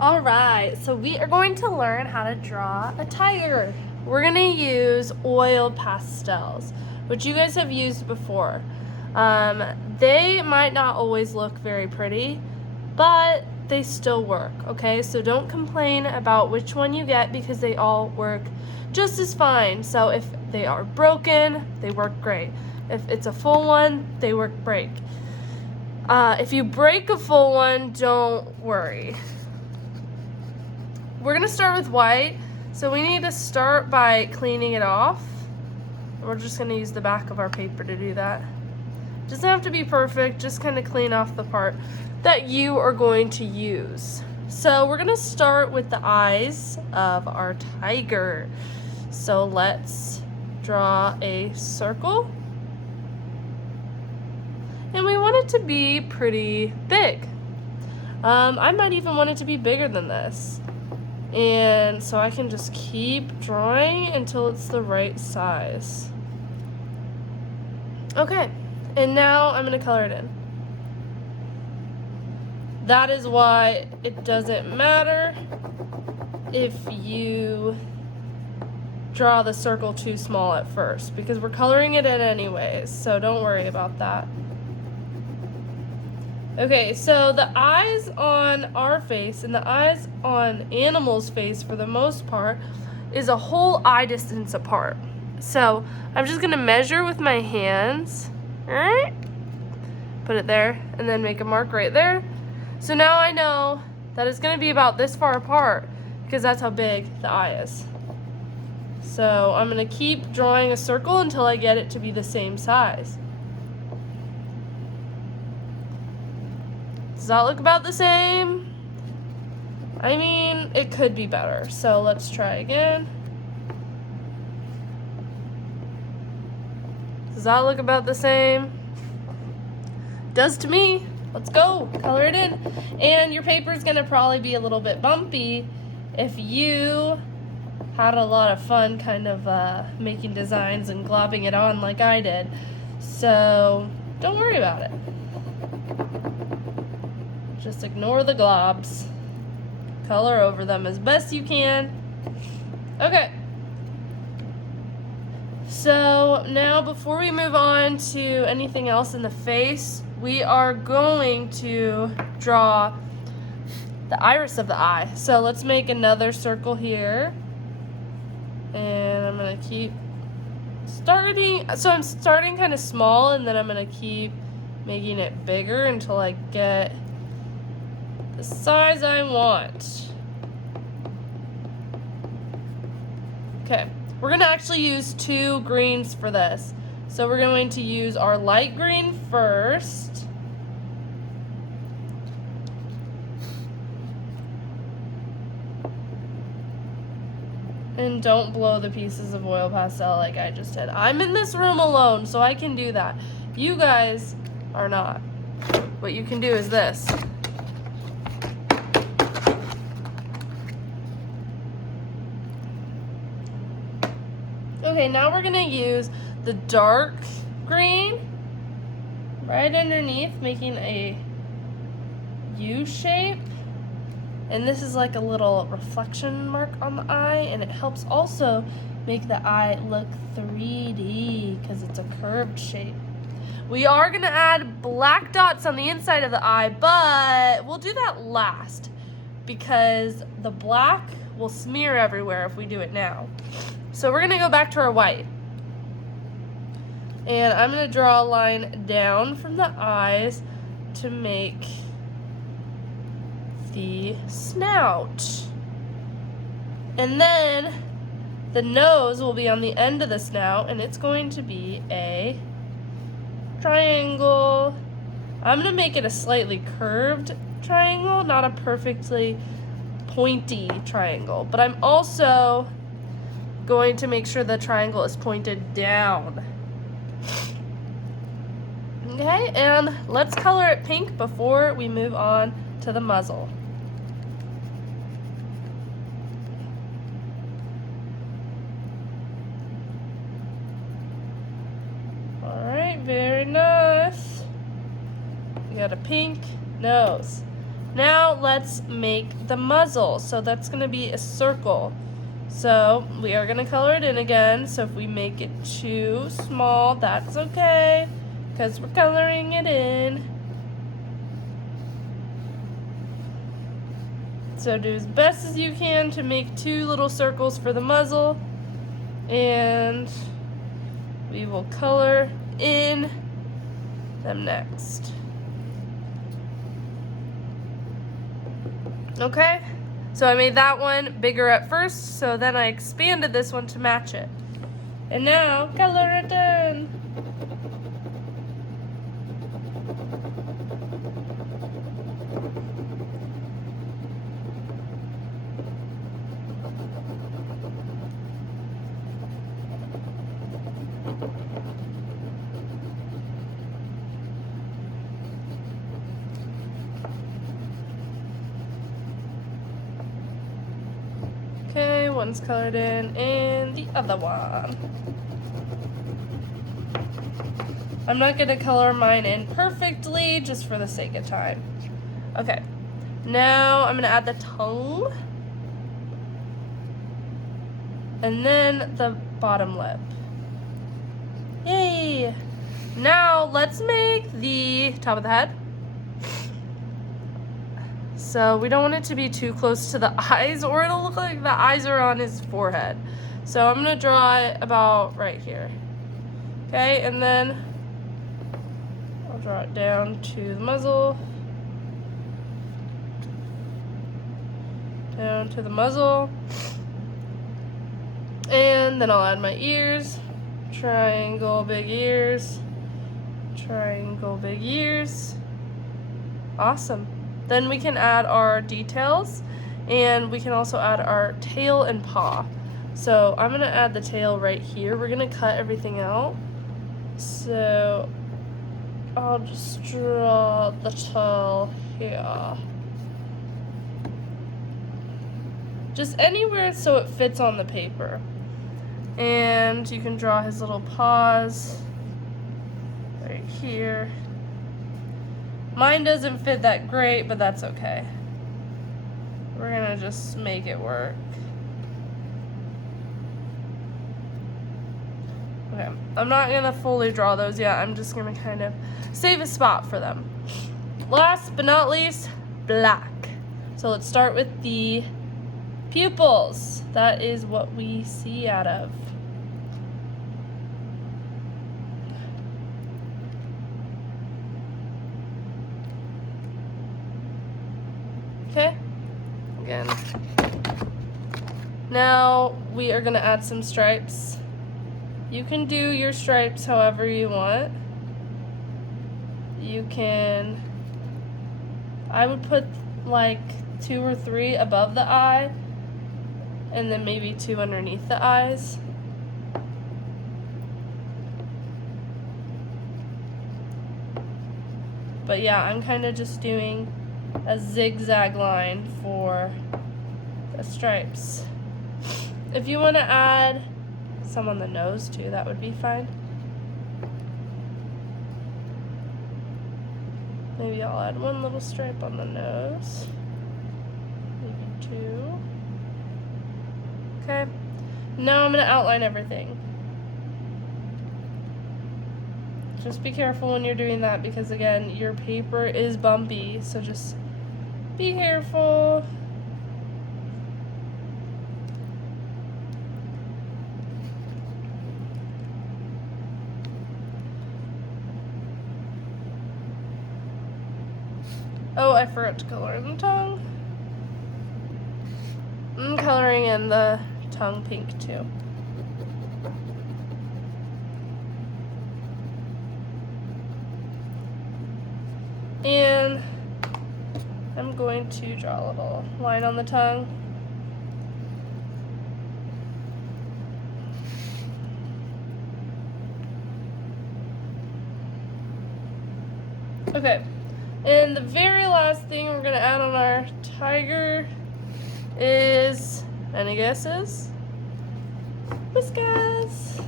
All right, so we are going to learn how to draw a tiger. We're gonna use oil pastels, which you guys have used before. They might not always look very pretty, but they still work, okay? So don't complain about which one you get because they all work just as fine. So if they are broken, they work great. If it's a full one, they work great. If you break a full one, don't worry. We're gonna start with white, so we need to start by cleaning it off. We're just gonna use the back of our paper to do that. Doesn't have to be perfect, just kind of clean off the part that you are going to use. So we're gonna start with the eyes of our tiger. So let's draw a circle. And we want it to be pretty big. I might even want it to be bigger than this. And so I can just keep drawing until it's the right size. Okay, and now I'm gonna color it in. That is why it doesn't matter if you draw the circle too small at first, because we're coloring it in anyways, so don't worry about that. Okay, so the eyes on our face and the eyes on animal's face, for the most part, is a whole eye distance apart. So I'm just gonna measure with my hands, put it there, and then make a mark right there. So now I know that it's gonna be about this far apart because that's how big the eye is. So I'm gonna keep drawing a circle until I get it to be the same size. Does that look about the same? I mean, it could be better. So let's try again. Does that look about the same? Does to me. Let's go, color it in. And your paper is gonna probably be a little bit bumpy if you had a lot of fun kind of making designs and globbing it on like I did. So don't worry about it. Just ignore the globs. Color over them as best you can. Okay. So now before we move on to anything else in the face, we are going to draw the iris of the eye. So let's make another circle here. And I'm gonna keep starting, so I'm starting kind of small, and then I'm gonna keep making it bigger until I get the size I want. Okay, we're gonna actually use two greens for this. So we're going to use our light green first. And don't blow the pieces of oil pastel like I just did. I'm in this room alone, so I can do that. You guys are not. What you can do is this. Okay, now we're gonna use the dark green right underneath, making a U shape. And this is like a little reflection mark on the eye, and it helps also make the eye look 3D because it's a curved shape. We are gonna add black dots on the inside of the eye, but we'll do that last because the black will smear everywhere if we do it now. So we're gonna go back to our white. And I'm gonna draw a line down from the eyes to make the snout. And then the nose will be on the end of the snout, and it's going to be a triangle. I'm gonna make it a slightly curved triangle, not a perfectly pointy triangle, but I'm also going to make sure the triangle is pointed down. Okay, and let's color it pink before we move on to the muzzle. All right, very nice. We got a pink nose. Now let's make the muzzle. So that's gonna be a circle. So we are gonna color it in again. So if we make it too small, that's okay, because we're coloring it in. So do as best as you can to make 2 little circles for the muzzle, and we will color in them next. Okay, so I made that one bigger at first, so then I expanded this one to match it. And now, color it in. Okay, one's colored in and the other one. I'm not gonna color mine in perfectly just for the sake of time. Okay, now I'm gonna add the tongue and then the bottom lip. Yay! Now let's make the top of the head. So we don't want it to be too close to the eyes, or it'll look like the eyes are on his forehead. So I'm gonna draw it about right here. Okay, and then I'll draw it down to the muzzle. Down to the muzzle. And then I'll add my ears. Triangle, big ears. Triangle, big ears. Awesome. Then we can add our details, and we can also add our tail and paw. So I'm gonna add the tail right here. We're gonna cut everything out. So I'll just draw the tail here. Just anywhere so it fits on the paper. And you can draw his little paws right here. Mine doesn't fit that great, but that's okay. We're gonna just make it work. Okay, I'm not gonna fully draw those yet. I'm just gonna kind of save a spot for them. Last but not least, black. So let's start with the pupils. That is what we see out of. Okay, again. Now we are gonna add some stripes. You can do your stripes however you want. You can, I would put like 2 or 3 above the eye, and then maybe 2 underneath the eyes. But yeah, I'm kind of just doing a zigzag line for the stripes. If you want to add some on the nose too, that would be fine. Maybe I'll add 1 little stripe on the nose. Maybe 2. Okay. Now I'm going to outline everything. Just be careful when you're doing that, because again, your paper is bumpy, so just be careful. Oh, I forgot to color in the tongue. I'm coloring in the tongue pink too. And I'm going to draw a little line on the tongue. Okay, and the very last thing we're gonna add on our tiger is, any guesses? Whiskers.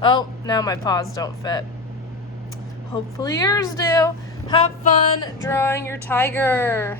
Oh, now my paws don't fit. Hopefully yours do. Have fun drawing your tiger.